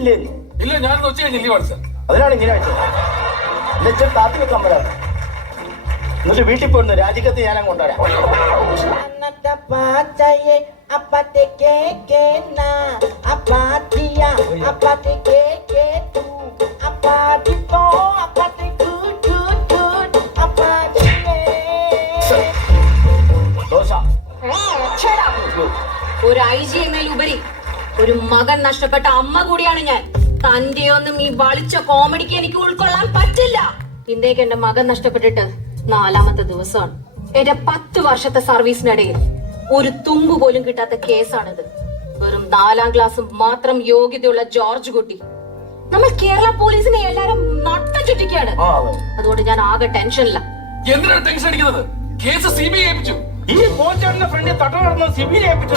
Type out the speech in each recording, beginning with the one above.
ഇല്ലേ? ഇല്ല, ഞാൻ ഉച്ച കഴിഞ്ഞ് ലീവ് അടിച്ച. അതിനാണ് ഇങ്ങനെ വെച്ചത്. എന്നുവെച്ചാൽ കാത്തി വെക്കാൻ പറ്റാത്ത. എന്നിട്ട് വീട്ടിൽ പോയിരുന്നു രാജിക്കത്ത് ഞാൻ കൊണ്ടുവരാം. ഒരു IGML ഉപരി ഒരു മകൻ നഷ്ടപ്പെട്ട അമ്മ കൂടിയാണ് ഞാൻ. തന്റെയൊന്നും ഈ വളിച്ച കോമഡിക്ക് എനിക്ക് ഉൾക്കൊള്ളാൻ പറ്റില്ല. ഇന്നേക്ക് എന്റെ മകൻ നഷ്ടപ്പെട്ടിട്ട് 4ാമത്തെ ദിവസമാണ്. എന്റെ 10 വർഷത്തെ സർവീസിനിടയിൽ ഒരു തുമ്പ് പോലും കിട്ടാത്ത കേസാണിത്. വെറും 4ാം ക്ലാസ് മാത്രം യോഗ്യതയുള്ള ജോർജ് കുട്ടി നമ്മൾ കേരള പോലീസിനെ എല്ലാരും നട്ടം ചുറ്റിക്കാണ്. അതുകൊണ്ട് ഞാൻ ആകെ ടെൻഷനില്ല. എന്തിനാണ് ടെൻഷൻ അടിക്കുന്നത്? കേസ് CBI ഏൽപ്പിച്ചു. ഈ മോച്ചാറിന്റെ ഫ്രണ്ട് തട്ട നടന്ന് സിബിയിൽ ഏൽപ്പിച്ചു.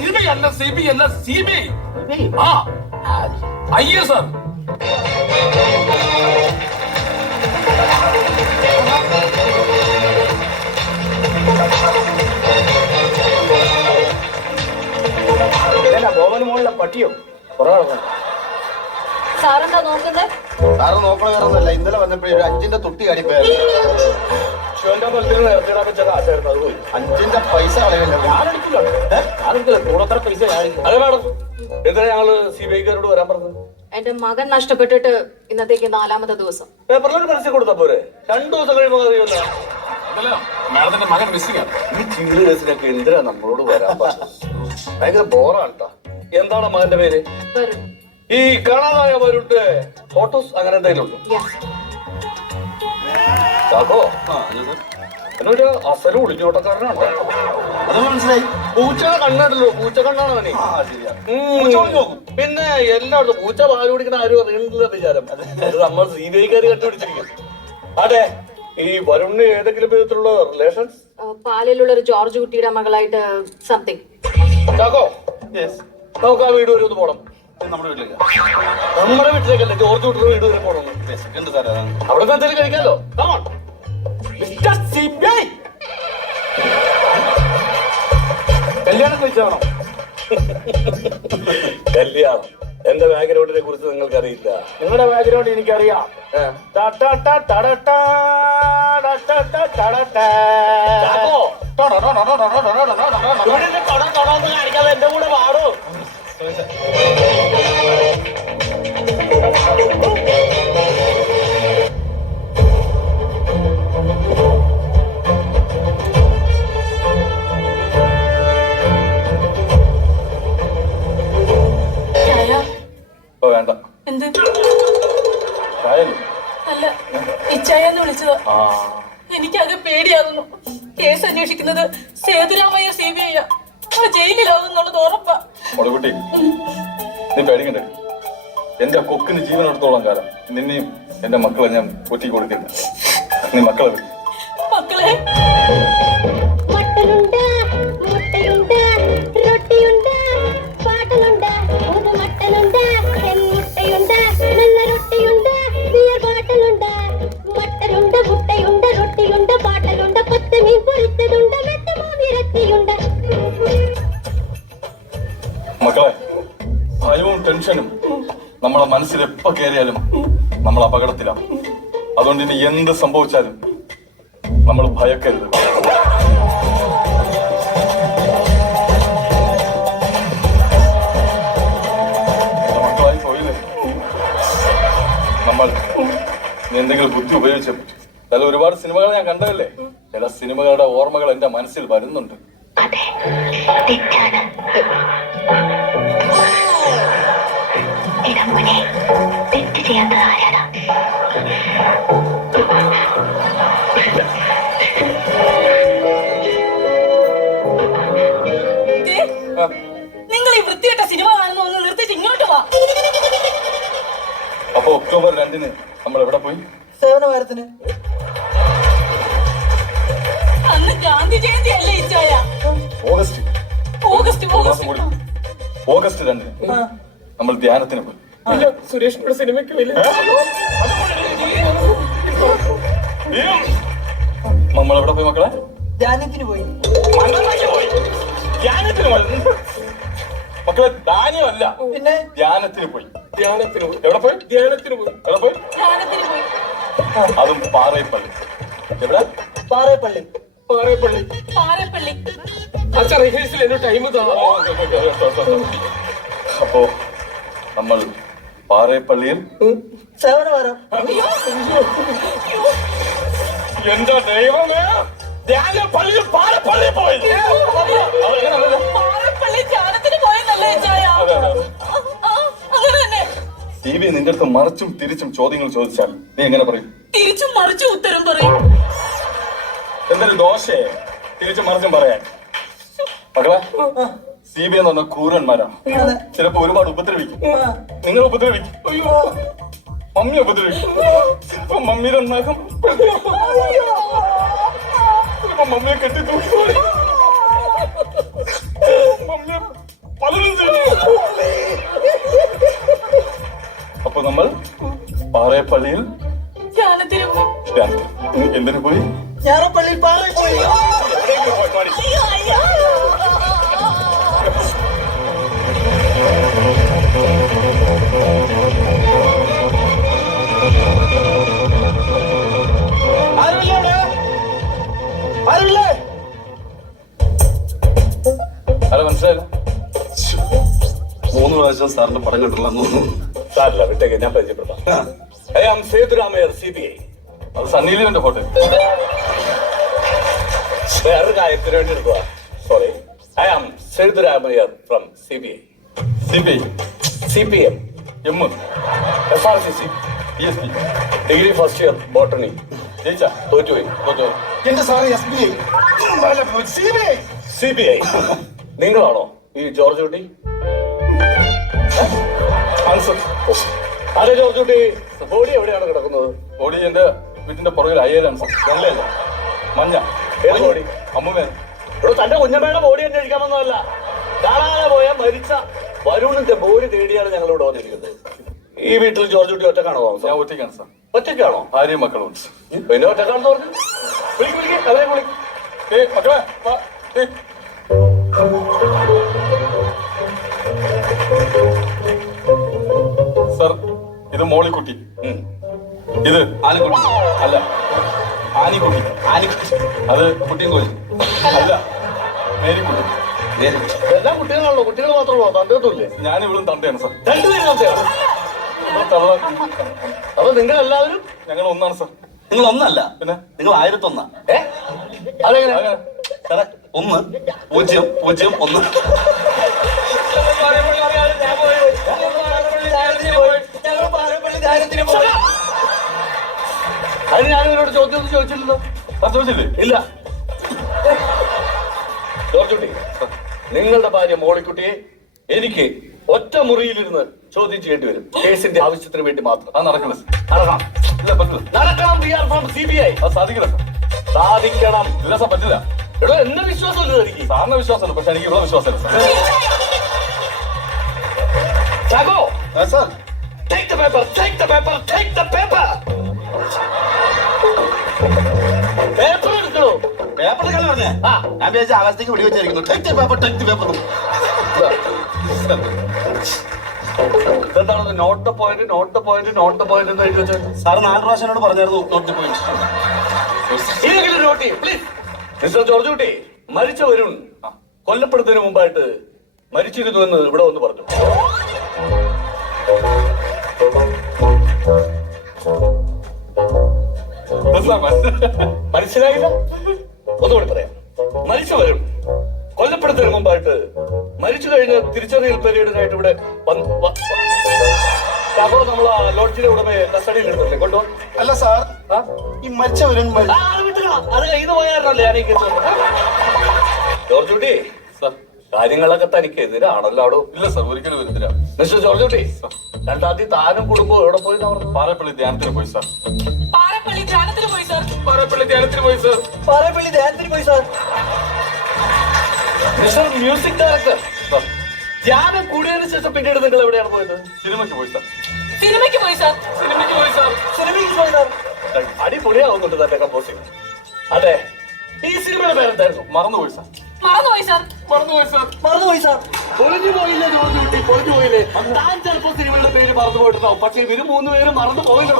ഇതിനെയല്ല CBI അല്ല CBI. IAS സാർ. ഗോവന് മോളിലെ പട്ടിയോ കുറെ സാറെന്താ നോക്കുന്നത്? സാറ് നോക്കണ വേറൊന്നല്ല, ഇന്നലെ വന്നപ്പോഴേ ഒരു 5ന്റെ തൊട്ടി കാണിപ്പോയായിരുന്നു. 5ന്റെ പൈസ കളയല്ലോ. ഞാനെടുക്കില്ല, കൂടത്ര പൈസ. അതെ മാഡം, എന്തിനാ ഞങ്ങള് CBIക്കാരോട് വരാൻ പറഞ്ഞത്? എന്റെ മകൻ നഷ്ടപ്പെട്ടിട്ട് ഇന്നത്തേക്ക് 4ാമത്തെ ദിവസം. പേപ്പറിലൊരു പരസ്യം കൊടുത്താ പോരെ? 2 ദിവസം കഴിയുമ്പോൾ അറിയുമല്ലോ. മാഡത്തിന്റെ മകൻ മിസ്സിംഗ് ആണ്. ഈ ചിങ്കിള് കേസിനൊക്കെ എന്തിനാ നമ്മളോട് വരാൻ പറഞ്ഞത്? ഭയങ്കര ബോറാണ് കേട്ടോ. എന്താണ് മകന്റെ പേര്? ഈ കാണാതായവരുടെ ഫോട്ടോസ് അങ്ങനെ എന്തെങ്കിലും ഉണ്ടോ? ചാക്കോ, എന്നൊരു അസല് ഒളിഞ്ഞോട്ടക്കാരനാണ്. അത് മനസ്സിലായി. പൂച്ച കണ്ണാണല്ലോ, പൂച്ച കണ്ണാണ് അവനെ. പിന്നെ എല്ലായിടത്തും പൂച്ച പാല് കുടിക്കുന്ന ആരും അറിയണില്ല വിചാരം. അത് നമ്മൾ CBIക്കാര് കണ്ടുപിടിച്ചിരിക്കും. അതെ, ഈ വരുണിന് ഏതെങ്കിലും വിധത്തിലുള്ള റിലേഷൻസ്? പാലിലുള്ള ഒരു ജോർജ് കുട്ടിയുടെ മകളായിട്ട് സംതിങ്. ചാക്കോ, നമുക്ക് ആ വീട് വരെ ഒന്ന് പോണം. നമ്മുടെ വീട്ടിലേക്ക്. നമ്മുടെ വീട്ടിലേക്കല്ലേ, ജോർജ് കുട്ടിയുടെ വീട് വരെ പോകണം. എന്ത് സാറേ? അവിടെ എന്തെങ്കിലും കഴിക്കാമല്ലോ. കല്യാണം കഴിച്ചാണോ? കല്യാണം എന്റെ ബാക്ക്ഗ്രൗണ്ടിനെ കുറിച്ച് നിങ്ങൾക്ക് അറിയില്ല. നിങ്ങളുടെ ബാക്ക്ഗ്രൗണ്ട് എനിക്കറിയാം. കാണിക്കാതെ എന്റെ കൂടെ പാടോ. വേണ്ട. എന്ത്? അല്ല, ഇച്ചായെന്ന് വിളിച്ചതാ. എനിക്കത് പേടിയാകുന്നു. കേസ് അന്വേഷിക്കുന്നത് സേതുരാമയ്യ CBI ജയിലിലാവുന്നുള്ളത് ഉറപ്പാ. കുട്ടി, നീ പേടിക്കണ്ടേ. എന്റെ കൊക്കിന് ജീവനെടുത്തോളം കാലം നിന്നെയും എന്റെ മക്കളെ ഞാൻ ഒറ്റ കൊടുക്കില്ല. നീ മക്കളെ വിളി. മക്കളെ മക്കളെ, ഭയവും ടെൻഷനും നമ്മളെ മനസ്സിൽ എപ്പോ കയറിയാലും നമ്മൾ അപകടത്തിലാണ്. അതുകൊണ്ട് ഇനി എന്ത് സംഭവിച്ചാലും നമ്മൾ ഭയക്കരുത്. മക്കളായി പോയില്ലേ, നമ്മൾ എന്തെങ്കിലും ബുദ്ധി ഉപയോഗിച്ചേ പറ്റും. ചില ഒരുപാട് സിനിമകൾ ഞാൻ കണ്ടതല്ലേ, ചില സിനിമകളുടെ ഓർമ്മകൾ എന്റെ മനസ്സിൽ വരുന്നുണ്ട്. തെറ്റ് ചെയ്യാത്തത് ആരാണ്? നിങ്ങൾ ഈ വൃത്തികെട്ട സിനിമ കാണുന്ന ഒന്ന് നിർത്തിച്ച് ഇങ്ങോട്ട് വാ. അപ്പൊ ഒക്ടോബർ 2 നമ്മൾ എവിടെ പോയി? സേവനവാരത്തിന്. അന്ന് ഗാന്ധി ജയന്തി അല്ലേ ഇച്ചായ? ഓഗസ്റ്റ് 2 നമ്മൾ ധ്യാനത്തിന് പോയി. സുരേഷിനോട് സിനിമയ്ക്ക് വലിയ നമ്മൾ എവിടെ പോയി മക്കളെ? ധ്യാനത്തിന് പോയി. മണ്ണെണ്ണയ്ക്ക് പോയി. ധ്യാനത്തിന് പോയി. മക്കളെ ധാന്യമല്ല, പിന്നെ ധ്യാനത്തിന് പോയി. ധ്യാനത്തിന് പോയി. എവിടെ പോയി? ധ്യാനത്തിന് പോയി. എവിടെ പോയി? ധ്യാനത്തിന് പോയി. അതും പാറയപ്പള്ളി. എവിടെ? പാറേപ്പള്ളി. പാറയപ്പള്ളി. പാറപ്പള്ളി. അച്ഛൻ റിഹേഴ്സൽ എന്നെ ടൈം അപ്പോ നമ്മൾ പാറയപ്പള്ളിയിൽ സേവനവാരം. എന്റെ ദൈവമേ, ധ്യാനപ്പള്ളിയിൽ പാറപ്പള്ളി പോയി. പാറേപ്പള്ളി ധ്യാനത്തിന് പോയെന്നല്ലേ ചായ? അങ്ങനെ തന്നെ. ടി വി നിന്റെ അടുത്ത് മറിച്ചും തിരിച്ചും ചോദ്യങ്ങൾ ചോദിച്ചാൽ നീ എങ്ങനെ പറയും? തിരിച്ചും മറിച്ചും ഉത്തരം പറയും. എന്തൊരു ദോഷയെ തിരിച്ചും മറിച്ചും പറയാൻ. മക്കളെ, സി ബി എന്ന് പറഞ്ഞ ക്രൂരന്മാരാണ്. ചിലപ്പോ ഒരുപാട് ഉപദ്രവിക്കും. നിങ്ങൾ ഉപദ്രവിക്കും. അയ്യോ, മമ്മി ഉപദ്രവിക്കും. ചിലപ്പോ മമ്മിയുടെ നഖം, ചിലപ്പോ മമ്മിയെ കെട്ടി തൂക്കി, മമ്മിയെ പലരും ചെയ്യും. അപ്പൊ നമ്മൾ പാറയപ്പള്ളിയിൽ ധ്യാനത്തിന് പോയി. എന്തിനു പോയി? ഞാറപ്പള്ളിയിൽ പാറയിൽ പോയി. എവിടെയെങ്കിലും പോയി പാടി. അയ്യോ, അയ്യോ. അല്ല, മനസ്സിലായില്ല. 3 പ്രാവശ്യം സാറിന്റെ പടം കിട്ടില്ല. സാറില്ല, വിട്ടേക്ക്, ഞാൻ പരിചയപ്പെടാം. I am Sethuramaiyer, CBI. അത് സണ്ണീലിന്റെ ഫോട്ടോ. വേറൊരു കാര്യത്തിന് വേണ്ടി എടുക്കുക. Sorry, I am Sethuramaiyer from CBI. CBI, CPM, M, FRCC, ESP. Degree first year botany. ജയിച്ചാ? തോറ്റുപോയി. എന്റെ സാറ് SBI. CBI. നിങ്ങളാണോ ഈ ജോർജ് കുട്ടി? ആൻസർ. അതെ ജോർജ് കുട്ടി, ബോഡി എവിടെയാണ് കിടക്കുന്നത്? ബോഡി എന്റെ വീട്ടിന്റെ പുറകിൽ അയ്യാലാണ് സാർ. വെള്ളയല്ല, മഞ്ഞ. ഏത് ബോഡി? അമ്മൂമ്മ. ഇവിടെ തന്റെ കുഞ്ഞമ്മയുടെ ബോഡി അന്വേഷിക്കാമെന്നല്ല, കാണാതെ പോയ മരിച്ച വരുണിന്റെ ബോഡി തേടിയാണ് ഞങ്ങൾ ഇവിടെ വന്നിരിക്കുന്നത്. ഈ വീട്ടിൽ ജോർജ് കുട്ടി ഒറ്റക്കാണോ ഞാൻ താമസം? ഒറ്റയ്ക്കാണ് സാർ. ഒറ്റയ്ക്കാണോ? ഭാര്യയും മക്കളും ഉണ്ട്. പിന്നെ ഒറ്റക്കാണെന്ന് പറഞ്ഞു. വിളിക്ക്, അവരെ വിളിക്ക്. മക്കളെ വാ. സാർ, ഇത് മോളിക്കുട്ടി. ഇത് ആലിക്കുട്ടി. അല്ല, ആനിക്കുട്ടി. അത് കുട്ടിയും കോലി. അല്ല, മേരിക്കുട്ടി. എല്ലാ കുട്ടികളാണല്ലോ, കുട്ടികൾ മാത്രമല്ലോ, തന്തയൊന്നുമില്ലേ? ഞാൻ ഇവളും തന്തയാണ് സാർ. രണ്ടുപേരും തന്തയാണ്. അപ്പൊ നിങ്ങൾ എല്ലാവരും ഞങ്ങൾ ഒന്നാണ് സാർ. നിങ്ങൾ ഒന്നല്ല, പിന്നെ നിങ്ങൾ 1001. അതെങ്ങനെ? സാറേ, 1 0 0 1. അതിന് ഞാൻ ഇവരോട് ചോദ്യം ചോദിച്ചില്ലല്ലോ. സാർ ചോദിച്ചില്ലേ? ഇല്ല. ജോർജ് കുട്ടി, നിങ്ങളുടെ ഭാര്യ മോളിക്കുട്ടിയെ എനിക്ക് ഒറ്റ മുറിയിലിരുന്ന് ചോദ്യം ചെയ്യേണ്ടി വരും. കേസിന്റെ ആവശ്യത്തിന് വേണ്ടി മാത്രം. അത് നടക്കില്ല സാർ. നടക്കണം. ഇല്ല, പറ്റില്ല. നടക്കണം. We are from CBI. അത് സാധിക്കില്ല സാർ. സാധിക്കണം. ഇല്ല സാർ, പറ്റില്ല. എടോ, എന്നെ വിശ്വാസമില്ല എനിക്ക്. സാറിന് വിശ്വാസമുണ്ട്, പക്ഷെ എനിക്ക് ഇവിടെ വിശ്വാസമില്ല sir. Chacko, sir, take the paper, take the paper, take the paper. Paper എടുക്കണോ? പേപ്പർ കളി പറഞ്ഞേ. ആ, ഞാൻ വിചാരിച്ച ആകാശത്തേക്ക് വെടി വെച്ചായിരിക്കുന്നു. Take the paper, take the paper. ഇതെന്താണ് note the point, note the point, note the point എന്ന് എഴുതി വെച്ചത്? സാർ 4 പ്രാവശ്യം എന്നോട് പറഞ്ഞായിരുന്നു നോട്ട് ദ പോയിന്റ്. ഇതെങ്കിലും നോട്ട് ചെയ്യും പ്ലീസ്. മിസ്റ്റർ ജോർജ് കുട്ടി, മരിച്ച വരുൺ കൊല്ലപ്പെടുന്നതിന് മുമ്പായിട്ട് മരിച്ചിരുന്നു എന്ന് ഇവിടെ വന്ന് പറഞ്ഞു. മനസ്സിലായില്ല? ഒന്നുകൂടി പറയാം. മരിച്ച വരുൺ കൊല്ലപ്പെടുന്നതിന് മുമ്പായിട്ട് മരിച്ചു കഴിഞ്ഞ തിരിച്ചറിയൽ പീരീഡിനായിട്ട് ഇവിടെ അപ്പോ നമ്മൾ ആ ലോഡ്ജിലെ ഉടമയെ കസ്റ്റഡിയിൽ എടുത്തില്ലേ? കൊണ്ടോ? അല്ല സാർ, ഈ മരിച്ചവരും അത് കയ്യിൽ പോയായിരുന്നല്ലേ ഞാൻ ജോർജ് കുട്ടി. കാര്യങ്ങളൊക്കെ തനിക്ക് എതിരാണല്ലോ അവിടെ. ഇല്ല സാർ, ഒരിക്കലും വരുന്നില്ല. മിസ്റ്റർ ജോർജ് കുട്ടി, രണ്ടാമത്തെ താനും കുടുംബം എവിടെ പോയി? പാറപ്പള്ളി ധ്യാനത്തിന് പോയി സാർ. പാറേപ്പള്ളി ധ്യാനത്തിന് പോയി സാർ. പാറപ്പള്ളി ധ്യാനത്തിന് പോയി സാർ. പാറേപ്പള്ളി ധ്യാനത്തിന് പോയി സാർ. മിസ്റ്റർ മ്യൂസിക് ഡയറക്ടർ, ധ്യാനം കൂടിയതിനു ശേഷം പിന്നീട് നിങ്ങൾ എവിടെയാണ് പോയത്? സിനിമയ്ക്ക് പോയി സാർ. സിനിമയ്ക്ക് പോയി സാർ. സിനിമയ്ക്ക് പോയി സാർ. സിനിമയ്ക്ക് പോയി സാർ. അടിപൊളിയാവുന്നുണ്ട് തന്റെ കമ്പോസിംഗ്. അതെ, ഈ സിനിമയുടെ പേരെന്തായിരുന്നു? മറന്നുപോയി സാർ. മറന്നുപോയി സാർ. മറന്നുപോയി സാർ. മറന്നുപോയി സാർ. പൊളിഞ്ഞു പോയില്ലേ ജോർജ് കുട്ടി, പൊളിഞ്ഞു പോയില്ലേ? താൻ ചിലപ്പോ സിനിമയുടെ പേര് മറന്നു പോയിട്ടുണ്ടാവും, പക്ഷെ ഇവര് 3 പേരും മറന്നു പോയില്ലോ.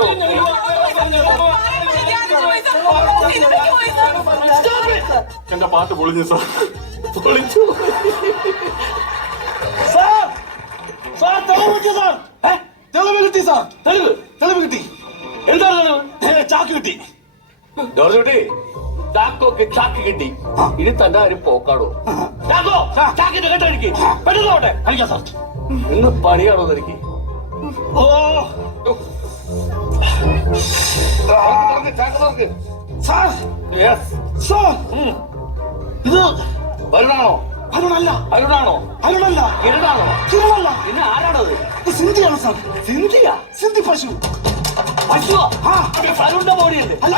എന്റെ പാട്ട് പൊളിഞ്ഞു സാർ. പൊളിച്ചു. സാർ സാർ തെളിവ് കിട്ടി സാർ. തെളിവ് കിട്ടി സാർ. തെളിവ് കിട്ടി. എന്താണ് തെളിവ്? ചാക്ക് കിട്ടി. ജോർജ് കുട്ടി, ചാക്കോക്ക് ചാക്ക് കിട്ടി. ഇനി തന്നെ ആരും പോക്കാടോ. ചാക്കോ, ചാക്കിന്റെ കെട്ടടിക്ക്. പെട്ടെന്നോട്ടെ. കഴിക്കാം സാർ. ഇന്ന് പണിയാണോ എനിക്ക്? ഓ ചാക്ക് തുറക്ക്. സാർ. യെസ്. സാർ ഇത് വരുണാണോ? അരുണല്ല. അരുണാണോ? അരുണല്ല. കിരണാണോ? കിരണല്ല. പിന്നെ ആരാണത്? ഇത് സിന്ധിയാണ് സാർ. സിന്ധിയ? സിന്ധി പശു. പശുവോ? ആ. ഫലൂന്റെ ബോഡിയല്ലേ? അല്ല,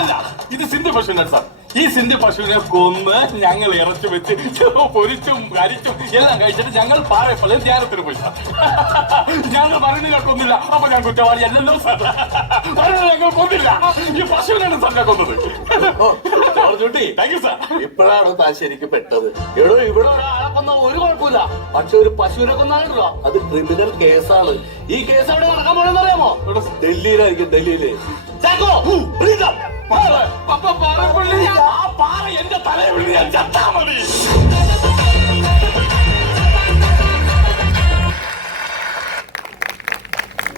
ഇത് സിന്ധി പശുവിനാണ് സാർ. ഈ സിന്ധി പശുവിനെ കൊന്ന് ഞങ്ങൾ ഇറച്ചി വെച്ച് പൊരിച്ചും കരിച്ചും എല്ലാം കഴിച്ചിട്ട് ഞങ്ങൾ പാഴപ്പള്ളിയിൽ ധ്യാനത്തിന് പോയി സാർ. ഞങ്ങൾ മരുന്നിനെ കൊന്നില്ല, അപ്പൊ ഞാൻ കുറ്റവാളി അല്ലല്ലോ സാർ. മരുന്നിനെ ഞങ്ങൾ കൊന്നില്ല, ഈ പശുവിനാണ് സാറിനെ കൊന്നത്. ജോർജ് കുട്ടി, താങ്ക് യു സാർ. ഇപ്പോഴാണ് താൻ ശരിക്കും പെട്ടത്. എടോ, ഇവിടെ ഒരാളെ കൊന്ന ഒരു കുഴപ്പമില്ല, പക്ഷെ ഒരു പശുവിനെ കൊന്നാണല്ലോ, അത് ക്രിമിനൽ കേസാണ്. ഈ കേസ് അവിടെ നടക്കാൻ പോണെന്ന് അറിയാമോ? ഡൽഹിയിലായിരിക്കും, ഡൽഹിയില്. ചാക്കോ, പാറപ്പള്ളി, ആ പാറ എന്റെ തലയിൽ വിളി, ഞാൻ ചത്താ മതി.